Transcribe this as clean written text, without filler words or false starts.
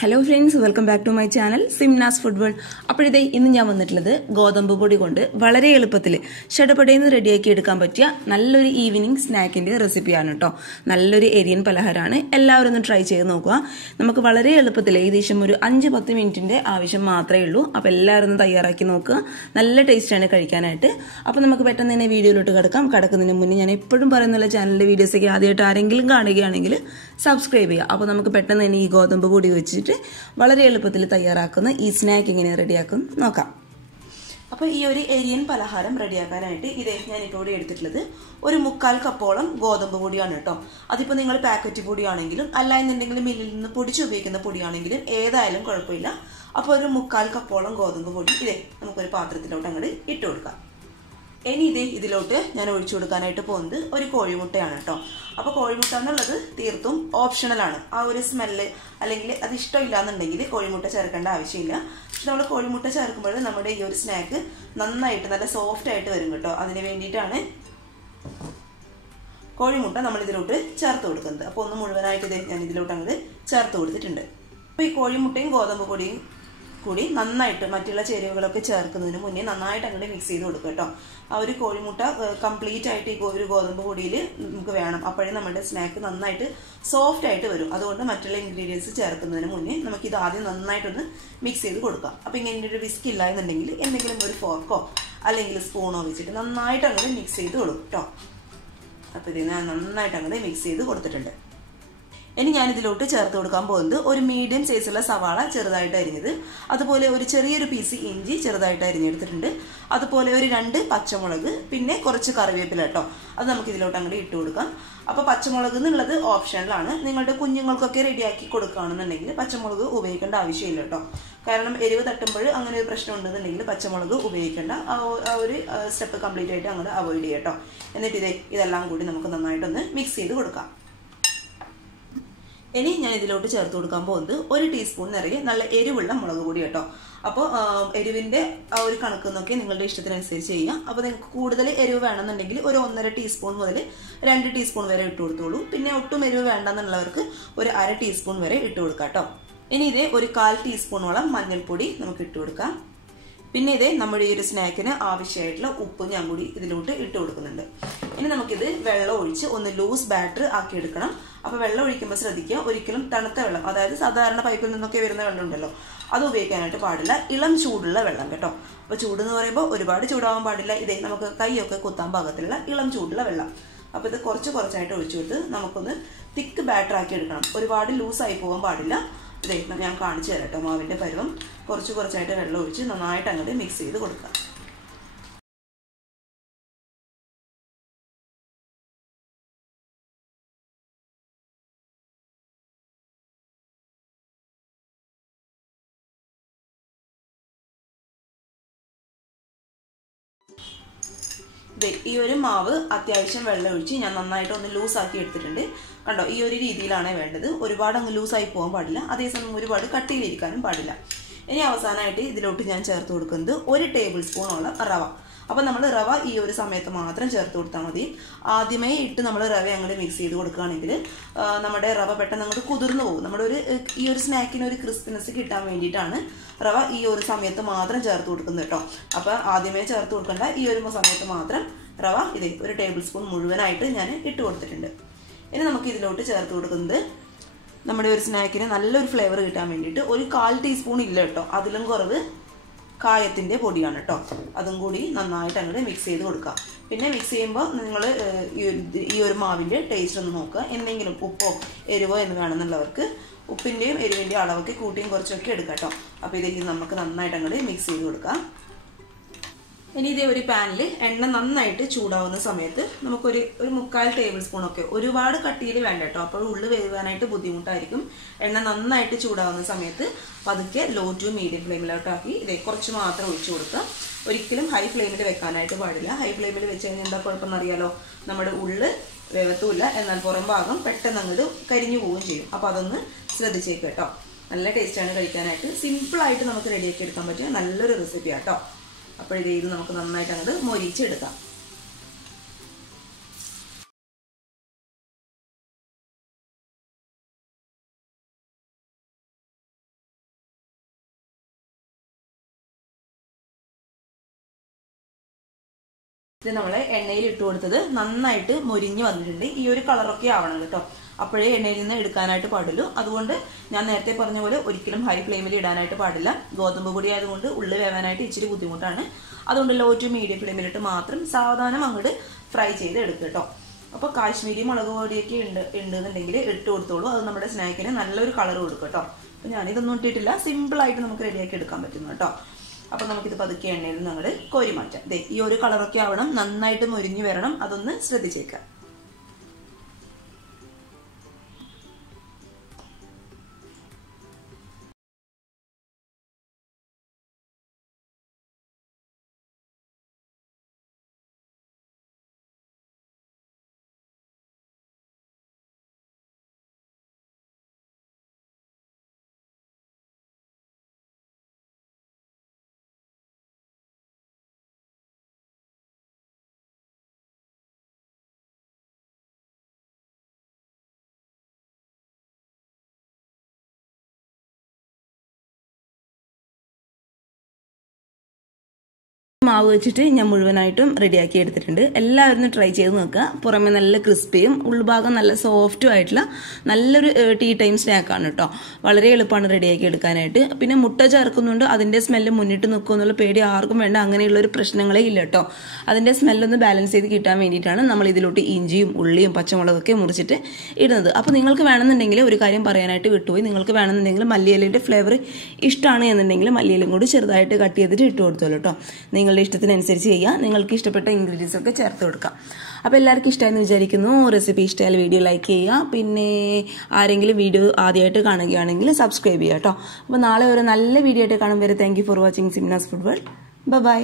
Hello friends, welcome back to my channel Simna's Food World. അപ്പോഴേ ഇന്ന് ഞാൻ വന്നിട്ടുള്ളത് ഗോതമ്പ് പൊടി കൊണ്ട് വളരെ എളുപ്പത്തിൽ ഷടപടേന്ന് റെഡിയാക്കി എടുക്കാൻ പറ്റിയ നല്ലൊരു ഈവനിങ് സ്നാക്കിന്റെ റെസിപ്പിയാണ് കേട്ടോ. നല്ലൊരു ഏരിയൻ പലഹാരമാണ്. എല്ലാവരും ഒന്ന് ട്രൈ ചെയ്ത് നോക്കുക. നമുക്ക് വളരെ എളുപ്പത്തിൽ ഏകദേശം ഒരു 5-10 മിനിറ്റിന്റെ ആവശ്യം മാത്രമേ ഉള്ളൂ. അപ്പോൾ എല്ലാവരും ഒന്ന് തയ്യാറാക്കി നോക്കുക. നല്ല ടേസ്റ്റാണ് കഴിക്കാനായിട്ട്. അപ്പോൾ നമുക്ക് പെട്ടെന്ന് തന്നെ വീഡിയോയിലോട്ട് കടക്കുന്നതിന് മുന്നേ ഞാൻ എപ്പോഴും പറയുന്ന ചാനലിന്റെ വീഡിയോസൊക്കെ ആദ്യമായിട്ട് ആരെങ്കിലും കാണുകയാണെങ്കിൽ സബ്സ്ക്രൈബ് ചെയ്യുക. അപ്പോൾ നമുക്ക് പെട്ടെന്ന് തന്നെ ഈ ഗോതമ്പ് പൊടി വെച്ചിട്ട് വളരെ എളുപ്പത്തിൽ തയ്യാറാക്കുന്ന ഈ സ്നാക്ക് എങ്ങനെ റെഡിയാക്കും നോക്കാം. അപ്പോൾ ഈ ഒരു ഏരിയൻ പലഹാരം റെഡിയാക്കാനായിട്ട് ഞാനിപ്പോൾ ഇവിടെ എടുത്തിട്ടുള്ളത് ഒരു 3/4 കപ്പോളം ഗോതമ്പ് പൊടിയാണ് കേട്ടോ. അതിപ്പോൾ നിങ്ങൾ പാക്കറ്റ് പൊടിയാണെങ്കിലും അല്ല എന്നുണ്ടെങ്കിലും മില്ലിൽ നിന്ന് പൊടിച്ച് ഉപയോഗിക്കുന്ന പൊടിയാണെങ്കിലും ഏതായാലും കുഴപ്പമില്ല. അപ്പോൾ ഒരു 3/4 കപ്പോളം ഗോതമ്പ് പൊടി നമുക്കൊരു പാത്രത്തിലോട്ട് അങ്ങോട്ട് ഇട്ട് കൊടുക്കാം. ഇനി ഇതിലോട്ട് ഞാൻ ഒഴിച്ചു കൊടുക്കാനായിട്ട് പോകുന്നത് ഒരു കോഴിമുട്ടയാണ് കേട്ടോ. അപ്പോൾ കോഴിമുട്ട എന്നുള്ളത് തീർത്തും ഓപ്ഷണലാണ്. ആ ഒരു സ്മെല്ല് അല്ലെങ്കിൽ അത് ഇഷ്ടമില്ല എന്നുണ്ടെങ്കിൽ കോഴിമുട്ട ചേർക്കേണ്ട ആവശ്യമില്ല. പക്ഷെ നമ്മൾ കോഴിമുട്ട ചേർക്കുമ്പോൾ നമ്മുടെ ഈ ഒരു സ്നാക്ക് നന്നായിട്ട് നല്ല സോഫ്റ്റ് ആയിട്ട് വരും കേട്ടോ. അതിന് വേണ്ടിയിട്ടാണ് കോഴിമുട്ട നമ്മൾ ഇതിലോട്ട് ചേർത്ത് കൊടുക്കുന്നത്. അപ്പോൾ ഒന്ന് മുഴുവനായിട്ട് ഞാൻ ഇതിലോട്ട് അങ്ങോട്ട് ചേർത്ത് കൊടുത്തിട്ടുണ്ട്. അപ്പോൾ ഈ കോഴിമുട്ടയും ഗോതമ്പ് പൊടിയും കൂടി നന്നായിട്ട് മറ്റുള്ള ചേരുവകളൊക്കെ ചേർക്കുന്നതിന് മുന്നേ നന്നായിട്ട് അങ്ങോട്ട് മിക്സ് ചെയ്ത് കൊടുക്കുക കേട്ടോ. ആ ഒരു കോഴിമുട്ട കംപ്ലീറ്റ് ആയിട്ട് ഈ ഒരു ഗോതമ്പ് പൊടിയിൽ നമുക്ക് വേണം. അപ്പോഴേ നമ്മുടെ സ്നാക്ക് നന്നായിട്ട് സോഫ്റ്റ് ആയിട്ട് വരും. അതുകൊണ്ട് മറ്റുള്ള ഇൻഗ്രീഡിയൻസ് ചേർക്കുന്നതിന് മുന്നേ നമുക്കിത് ആദ്യം നന്നായിട്ടൊന്ന് മിക്സ് ചെയ്ത് കൊടുക്കാം. അപ്പോൾ ഇങ്ങനെ ഒരു വിസ്ക് ഇല്ല എന്നുണ്ടെങ്കിൽ എന്തെങ്കിലും ഒരു ഫോർക്കോ അല്ലെങ്കിൽ സ്പൂണോ വെച്ചിട്ട് നന്നായിട്ട് അങ്ങോട്ട് മിക്സ് ചെയ്ത് കൊടുക്കും കേട്ടോ. അപ്പോൾ ഇത് ഞാൻ നന്നായിട്ട് അങ്ങോട്ട് മിക്സ് ചെയ്ത് കൊടുത്തിട്ടുണ്ട്. ഇനി ഞാൻ ഇതിലോട്ട് ചേർത്ത് കൊടുക്കാൻ പോകുന്നത് ഒരു മീഡിയം സൈസുള്ള സവാള ചെറുതായിട്ട് അരിഞ്ഞത്, അതുപോലെ ഒരു ചെറിയൊരു പീസ് ഇഞ്ചി ചെറുതായിട്ട് അരിഞ്ഞെടുത്തിട്ടുണ്ട്, അതുപോലെ ഒരു 2 പച്ചമുളക്, പിന്നെ കുറച്ച് കറിവേപ്പില കേട്ടോ. അത് നമുക്ക് ഇതിലോട്ട് അങ്ങോട്ട് ഇട്ട് കൊടുക്കാം. അപ്പോൾ പച്ചമുളക് എന്നുള്ളത് ഓപ്ഷണലാണ്. നിങ്ങളുടെ കുഞ്ഞുങ്ങൾക്കൊക്കെ റെഡിയാക്കി കൊടുക്കുകയാണെന്നുണ്ടെങ്കിൽ പച്ചമുളക് ഉപയോഗിക്കേണ്ട ആവശ്യമില്ല കേട്ടോ. കാരണം എരിവ് തട്ടുമ്പോൾ അങ്ങനെ ഒരു പ്രശ്നം ഉണ്ടെന്നുണ്ടെങ്കിൽ പച്ചമുളക് ഉപയോഗിക്കേണ്ട. ആ ഒരു സ്റ്റെപ്പ് കംപ്ലീറ്റ് ആയിട്ട് അങ്ങോട്ട് അവോയ്ഡ് ചെയ്യാം കേട്ടോ. എന്നിട്ട് ഇതെല്ലാം കൂടി നമുക്ക് നന്നായിട്ടൊന്ന് മിക്സ് ചെയ്ത് കൊടുക്കാം. ഇനി ഞാൻ ഇതിലോട്ട് ചേർത്ത് കൊടുക്കാൻ പോകുന്നത് 1 ടീസ്പൂൺ നിറയെ നല്ല എരിവുള്ള മുളക് പൊടി കേട്ടോ. അപ്പോൾ എരിവിൻ്റെ ആ ഒരു കണക്ക് നോക്കി നിങ്ങളുടെ ഇഷ്ടത്തിനനുസരിച്ച് ചെയ്യുക. അപ്പോൾ നിങ്ങൾക്ക് കൂടുതൽ എരിവ് വേണമെന്നുണ്ടെങ്കിൽ ഒരു 1.5 ടീസ്പൂൺ മുതൽ 2 ടീസ്പൂൺ വരെ ഇട്ട് കൊടുത്തോളൂ. പിന്നെ ഒട്ടും എരിവ് വേണ്ടെന്നുള്ളവർക്ക് ഒരു 1/2 ടീസ്പൂൺ വരെ ഇട്ട് കൊടുക്കാം കേട്ടോ. ഇനി ഒരു 1/4 ടീസ്പൂണോളം മഞ്ഞൾപ്പൊടി നമുക്ക് ഇട്ട് കൊടുക്കാം. പിന്നെ നമ്മുടെ ഈ ഒരു സ്നാക്കിന് ആവശ്യമായിട്ടുള്ള ഉപ്പ് ഞാൻ കൂടി ഇതിലോട്ട് ഇട്ട് കൊടുക്കുന്നുണ്ട്. ഇനി നമുക്കിത് വെള്ളം ഒഴിച്ച് ഒന്ന് ലൂസ് ബാറ്റർ ആക്കി എടുക്കണം. അപ്പോൾ വെള്ളം ഒഴിക്കുമ്പോൾ ശ്രദ്ധിക്കുക, ഒരിക്കലും തണുത്ത വെള്ളം, അതായത് സാധാരണ പൈപ്പിൽ നിന്നൊക്കെ വരുന്ന വെള്ളം ഉണ്ടല്ലോ, അത് ഉപയോഗിക്കാനായിട്ട് പാടില്ല. ഇളം ചൂടുള്ള വെള്ളം കേട്ടോ. അപ്പോൾ ചൂടെന്ന് പറയുമ്പോൾ ഒരുപാട് ചൂടാവാൻ പാടില്ല. നമുക്ക് കൈയൊക്കെ കുത്താൻ പാകത്തിലുള്ള ഇളം ചൂടുള്ള വെള്ളം. അപ്പോൾ ഇത് കുറച്ചായിട്ട് ഒഴിച്ചു കൊടുത്ത് നമുക്കൊന്ന് തിക്ക് ബാറ്റർ ആക്കി എടുക്കണം. ഒരുപാട് ലൂസായി പോകാൻ പാടില്ല. ഞാൻ കാണിച്ചു തരാം കേട്ടോ. മാവിൻ്റെ പരുവം കുറച്ചായിട്ട് വെള്ളം ഒഴിച്ച് നന്നായിട്ട് അങ്ങോട്ട് മിക്സ് ചെയ്ത് കൊടുക്കുക. ഈ ഒരു മാവ് അത്യാവശ്യം വെള്ളം ഒഴിച്ച് ഞാൻ നന്നായിട്ട് ഒന്ന് ലൂസാക്കി എടുത്തിട്ടുണ്ട് കണ്ടോ. ഈ ഒരു രീതിയിലാണ് വേണ്ടത്. ഒരുപാട് അങ്ങ് ലൂസായി പോകാൻ പാടില്ല, അതേസമയം ഒരുപാട് കട്ടിയിലിരിക്കാനും പാടില്ല. ഇനി അവസാനമായിട്ട് ഇതിലോട്ട് ഞാൻ ചേർത്ത് കൊടുക്കുന്നത് 1 ടേബിൾ സ്പൂണോളം റവ. അപ്പോൾ നമ്മൾ റവ ഈ ഒരു സമയത്ത് മാത്രം ചേർത്ത് കൊടുത്താൽ മതി. ആദ്യമേ ഇട്ട് നമ്മൾ റവ അങ്ങോട്ട് മിക്സ് ചെയ്ത് കൊടുക്കുകയാണെങ്കിൽ നമ്മുടെ റവ പെട്ടെന്ന് അങ്ങോട്ട് കുതിർന്നു പോകും. നമ്മുടെ ഈ ഒരു സ്നാക്കിന് ഒരു ക്രിസ്പിനെസ് കിട്ടാൻ വേണ്ടിയിട്ടാണ് റവ ഈ ഒരു സമയത്ത് മാത്രം ചേർത്ത് കൊടുക്കുന്നത് കേട്ടോ. അപ്പോൾ ആദ്യമേ ചേർത്ത് കൊടുക്കേണ്ട, ഈ ഒരു സമയത്ത് മാത്രം റവ 1 ടേബിൾ സ്പൂൺ മുഴുവനായിട്ട് ഞാൻ ഇട്ട് കൊടുത്തിട്ടുണ്ട്. ഇനി നമുക്ക് ഇതിലോട്ട് ചേർത്ത് കൊടുക്കുന്നത് നമ്മുടെ ഒരു സ്നാക്കിന് നല്ലൊരു ഫ്ലേവർ കിട്ടാൻ വേണ്ടിയിട്ട് ഒരു 1/4 ടീസ്പൂൺ ഇല്ല കേട്ടോ, അതിലും കുറവ് കായത്തിൻ്റെ പൊടിയാണ് കേട്ടോ. അതും കൂടി നന്നായിട്ട് അങ്ങോട്ട് മിക്സ് ചെയ്ത് കൊടുക്കുക. പിന്നെ മിക്സ് ചെയ്യുമ്പോൾ നിങ്ങൾ ഈ ഒരു മാവിൻ്റെ ടേസ്റ്റ് ഒന്ന് നോക്കുക. എന്തെങ്കിലും ഉപ്പോ എരിവോ എന്ന് വേണമെന്നുള്ളവർക്ക് ഉപ്പിൻ്റെയും എരിവിൻ്റെയും അളവൊക്കെ കൂട്ടിയും കുറച്ചൊക്കെ എടുക്കാം കേട്ടോ. അപ്പോൾ നമുക്ക് നന്നായിട്ട് അങ്ങോട്ട് മിക്സ് ചെയ്ത് കൊടുക്കാം. ഇനി ഒരു പാനിൽ എണ്ണ നന്നായിട്ട് ചൂടാവുന്ന സമയത്ത് നമുക്കൊരു 3/4 ടേബിൾ സ്പൂണൊക്കെ, ഒരുപാട് കട്ടിയിൽ വേണ്ട കേട്ടോ, അപ്പോൾ ഉള്ളു വേവാനായിട്ട് ബുദ്ധിമുട്ടായിരിക്കും. എണ്ണ നന്നായിട്ട് ചൂടാവുന്ന സമയത്ത് പതുക്കെ ലോ ടു മീഡിയം ഫ്ലെയിമിലോട്ടാക്കി കുറച്ച് മാത്രം ഒഴിച്ചു കൊടുക്കുക. ഒരിക്കലും ഹൈ ഫ്ലെയിമിൽ വെക്കാനായിട്ട് പാടില്ല. ഹൈ ഫ്ലെയിമിൽ വെച്ച് കഴിഞ്ഞാൽ എന്താ കുഴപ്പമെന്ന് അറിയാലോ, നമ്മുടെ ഉള്ളു വേവത്തുമില്ല, എന്നാൽ പുറം ഭാഗം പെട്ടെന്ന് അങ്ങോട്ട് കരിഞ്ഞു പോവുകയും ചെയ്യും. അപ്പോൾ അതൊന്ന് ശ്രദ്ധിച്ചേക്ക് കേട്ടോ. നല്ല ടേസ്റ്റാണ് കഴിക്കാനായിട്ട്. സിമ്പിളായിട്ട് നമുക്ക് റെഡിയാക്കി എടുക്കാൻ പറ്റിയ നല്ലൊരു റെസിപ്പിയാണ് കേട്ടോ. അപ്പോൾ ഇത് നമുക്ക് നന്നായിട്ട് അങ്ങോട്ട് മൊരിച്ചെടുക്കാം. ഇത് നമ്മൾ എണ്ണയിൽ ഇട്ട് കൊടുത്തത് നന്നായിട്ട് മൊരിഞ്ഞ് വന്നിട്ടുണ്ട്. ഈ ഒരു കളറൊക്കെ ആവണം കേട്ടോ. അപ്പോഴേ എണ്ണയിൽ നിന്ന് എടുക്കാനായിട്ട് പാടുള്ളൂ. അതുകൊണ്ട് ഞാൻ നേരത്തെ പറഞ്ഞ പോലെ ഒരിക്കലും ഹൈ ഫ്ലെയിമിൽ ഇടാനായിട്ട് പാടില്ല. ഗോതമ്പ് പൊടി ആയതുകൊണ്ട് ഉള്ളി വേവാനായിട്ട് ഇച്ചിരി ബുദ്ധിമുട്ടാണ്. അതുകൊണ്ട് ലോ ടു മീഡിയം ഫ്ലെയിമിലിട്ട് മാത്രം സാവധാനം അങ്ങോട്ട് ഫ്രൈ ചെയ്ത് എടുക്കുക കേട്ടോ. അപ്പോൾ കാശ്മീരി മുളക് പൊടിയൊക്കെ ഉണ്ടെന്നുണ്ടെങ്കിൽ ഇട്ട് കൊടുത്തോളൂ. അത് നമ്മുടെ സ്നാക്കിന് നല്ലൊരു കളർ കൊടുക്കും കേട്ടോ. അപ്പോൾ ഞാനിതൊന്നും ഇട്ടിട്ടില്ല, സിമ്പിളായിട്ട് നമുക്ക് റെഡിയാക്കി എടുക്കാൻ പറ്റുന്നു കേട്ടോ. അപ്പോൾ നമുക്കിത് പതുക്കെ എണ്ണയിൽ നിന്ന് അങ്ങോട്ട് കോരി മാറ്റാം. ദേ ഈ ഒരു കളറൊക്കെ ആവണം, നന്നായിട്ട് മൊരിഞ്ഞ് വരണം, അതൊന്ന് ശ്രദ്ധിച്ചേക്കാം. മാവ് വെച്ചിട്ട് ഞാൻ മുഴുവനായിട്ടും റെഡിയാക്കി എടുത്തിട്ടുണ്ട്. എല്ലാവരും ട്രൈ ചെയ്ത് നോക്കുക. പുറമെ നല്ല ക്രിസ്പിയും ഉൾഭാഗം നല്ല സോഫ്റ്റും ആയിട്ടുള്ള നല്ലൊരു ടീ ടൈം സ്നാക്കാണ് കേട്ടോ. വളരെ എളുപ്പമാണ് റെഡിയാക്കി എടുക്കാനായിട്ട്. പിന്നെ മുട്ട ചേർക്കുന്നുണ്ട്, അതിൻ്റെ സ്മെല്ല് മുന്നിട്ട് നിൽക്കും എന്നുള്ള പേടി ആർക്കും വേണ്ട. അങ്ങനെയുള്ളൊരു പ്രശ്നങ്ങളേ ഇല്ല കേട്ടോ. അതിൻ്റെ സ്മെല്ലൊന്ന് ബാലൻസ് ചെയ്ത് കിട്ടാൻ വേണ്ടിയിട്ടാണ് നമ്മൾ ഇതിലോട്ട് ഇഞ്ചിയും ഉള്ളിയും പച്ചമുളകൊക്കെ മുറിച്ചിട്ട് ഇടുന്നത്. അപ്പോൾ നിങ്ങൾക്ക് വേണമെന്നുണ്ടെങ്കിൽ ഒരു കാര്യം പറയാനായിട്ട് വിട്ടുപോയി, നിങ്ങൾക്ക് വേണമെന്നുണ്ടെങ്കിൽ മല്ലിയിലിൻ്റെ ഫ്ലേവർ ഇഷ്ടമാണ് എന്നുണ്ടെങ്കിൽ മല്ലിയിലും കൂടി ചെറുതായിട്ട് കട്ട് ചെയ്തിട്ട് ഇട്ട് കൊടുത്തോളൂ കേട്ടോ. നിങ്ങളുടെ ഇഷ്ടത്തിനനുസരിച്ച് ചെയ്യുക. നിങ്ങൾക്ക് ഇഷ്ടപ്പെട്ട ഇൻഗ്രീഡിയൻസ് ഒക്കെ ചേർത്ത് കൊടുക്കാം. അപ്പോൾ എല്ലാവർക്കും ഇഷ്ടമായെന്ന് വിചാരിക്കുന്നു. റെസിപ്പി ഇഷ്ടമായാൽ വീഡിയോ ലൈക്ക് ചെയ്യുക. പിന്നെ ആരെങ്കിലും വീഡിയോ ആദ്യമായിട്ട് കാണുകയാണെങ്കിൽ സബ്സ്ക്രൈബ് ചെയ്യുക കേട്ടോ. അപ്പോൾ നാളെ ഒരു നല്ല വീഡിയോ ആയിട്ട് കാണും വരെ thank you for watching Simnas food world. By.